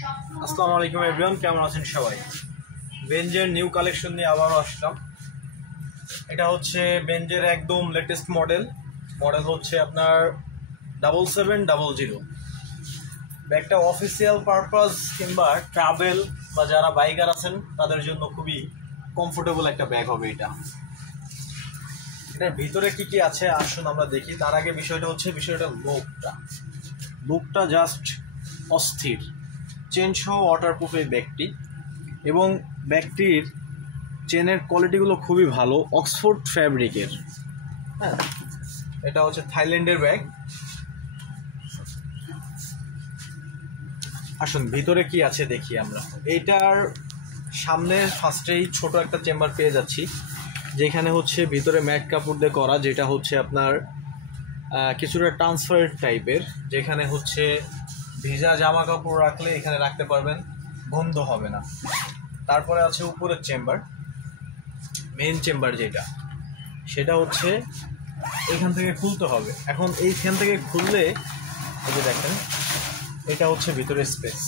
আসসালামু আলাইকুম এভরিওয়ান, কেমন আছেন সবাই? বেঞ্জের নিউ কালেকশন নিয়ে আবারও আসলাম। এটা হচ্ছে বেঞ্জের একদম লেটেস্ট মডেল হচ্ছে আপনার 7700। ব্যাগটা অফিসিয়াল পারপাস কিংবা ট্রাভেল বা যারা বাইকার আছেন তাদের জন্য খুবই কমফোর্টেবল একটা ব্যাগ হবে এটা। এটার ভিতরে কি কি আছে আসুন আমরা দেখি। তার আগে বিষয়টা লুকটা জাস্ট অস্থির। চেন সহ ওয়াটারপ্রুফ এই ব্যাগটি, এবং ব্যাগটির চেনের কোয়ালিটিগুলো খুবই ভালো, অক্সফোর্ড ফ্যাব্রিকের। হ্যাঁ, এটা হচ্ছে থাইল্যান্ডের ব্যাগ। আসুন ভিতরে কি আছে দেখি আমরা। এইটার সামনে ফার্স্টেই ছোট একটা চেম্বার পেয়ে যাচ্ছি, যেখানে হচ্ছে ভিতরে ম্যাট কাপড় দিয়ে করা, যেটা হচ্ছে আপনার কিছুটা ট্রান্সফার টাইপের, যেখানে হচ্ছে ভিজা জামা কাপড় রাখলে এখানে রাখতে পারবেন, গন্ধ হবে না। তারপরে আছে উপরের চেম্বার, মেইন চেম্বার যেটা, সেটা হচ্ছে এখান থেকে খুলতে হবে। এখন এইখান থেকে খুললে এই যে দেখেন, এটা হচ্ছে ভিতরে স্পেস,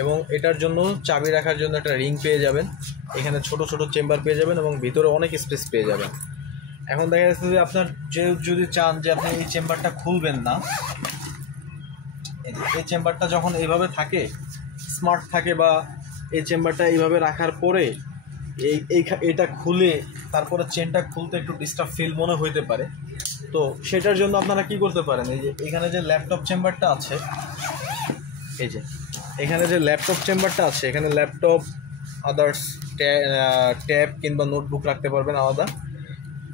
এবং এটার জন্য চাবি রাখার জন্য একটা রিং পেয়ে যাবেন। এখানে ছোট ছোট চেম্বার পেয়ে যাবেন এবং ভিতরে অনেক স্পেস পেয়ে যাবেন। এখন দেখা যাচ্ছে যে আপনার যদি চান যে আপনি এই চেম্বারটা খুলবেন না, এই চেম্বারটা যখন এইভাবে থাকে, স্মার্ট থাকে, বা এই চেম্বারটা এইভাবে রাখার পরে এটা খুলে তারপরে চেনটা খুলতে একটু ডিস্টার্ব ফিল মনে হইতে পারে। তো সেটার জন্য আপনারা কি করতে পারেন, এই যে এখানে যে ল্যাপটপ চেম্বারটা আছে, এই যে এখানে যে ল্যাপটপ চেম্বারটা আছে, এখানে ল্যাপটপ, আদার্স ট্যাব কিংবা নোটবুক রাখতে পারবেন আলাদা।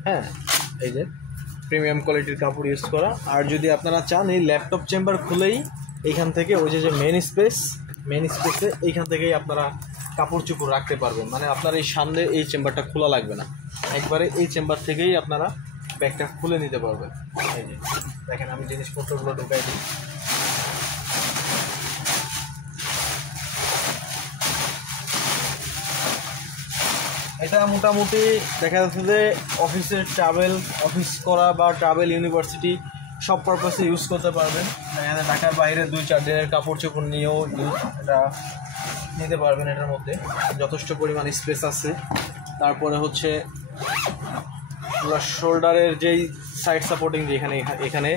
হ্যাঁ, এই যে প্রিমিয়াম কোয়ালিটির কাপড় ইউজ করা। আর যদি আপনারা চান এই ল্যাপটপ চেম্বার খুলেই এইখান থেকে ওই যে মেন স্পেসে এইখান থেকেই আপনারা কাপড় চোপড় রাখতে পারবেন। মানে আপনার এই সামনে এই চেম্বারটা খোলা লাগবে না, একবারে এই চেম্বার থেকেই আপনারা ব্যাগটা খুলে নিতে পারবেন। এই যে দেখেন, আমি জিনিসপত্রগুলো ঢুকাই দিই। এটা মোটামুটি দেখা যাচ্ছে যে অফিস করা বা ট্রাভেল, ইউনিভার্সিটি সব পারপাসে ইউজ করতে পারবেন। এখানে ঢাকার বাইরে 2-4 দিনের কাপড় চোপড় নিয়েও এটা নিতে পারবেন। এটার মধ্যে যথেষ্ট পরিমাণ স্পেস আছে। তারপরে হচ্ছে শোল্ডারের যেই সাইড সাপোর্টিং, যেখানে এখানে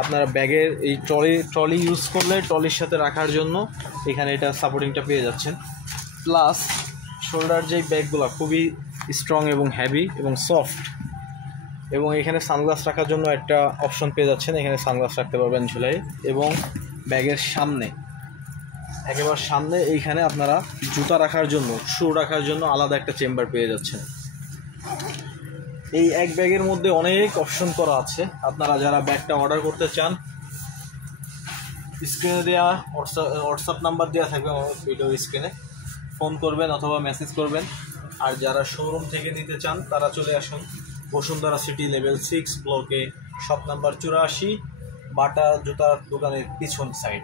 আপনারা ব্যাগের এই ট্রলি ইউজ করলে ট্রলির সাথে রাখার জন্য এখানে এটা সাপোর্টিংটা পেয়ে যাচ্ছেন। প্লাস শোল্ডার যেই ব্যাগগুলো খুবই স্ট্রং এবং হেভি এবং সফট, এবং এখানে সানগ্লাস রাখার জন্য একটা অপশন পেয়ে যাচ্ছেন। এখানে সানগ্লাস রাখতে পারবেন ঝুলাই, এবং ব্যাগের একেবারে সামনে এইখানে আপনারা জুতা রাখার জন্য, শু রাখার জন্য আলাদা একটা চেম্বার পেয়ে যাচ্ছেন। এই এক ব্যাগের মধ্যে অনেক অপশন করা আছে। আপনারা যারা ব্যাগটা অর্ডার করতে চান, স্ক্রিনে দেওয়া হোয়াটসঅ্যাপ নাম্বার দেওয়া থাকবে আমার ভিডিও স্ক্রিনে, ফোন করবেন অথবা মেসেজ করবেন। আর যারা শোরুম থেকে নিতে চান তারা চলে আসুন বসুন্ধরা সিটি লেভেল 6 ব্লকে, শপ নাম্বার 84, বাটা জুতার দোকানের পিছন সাইড।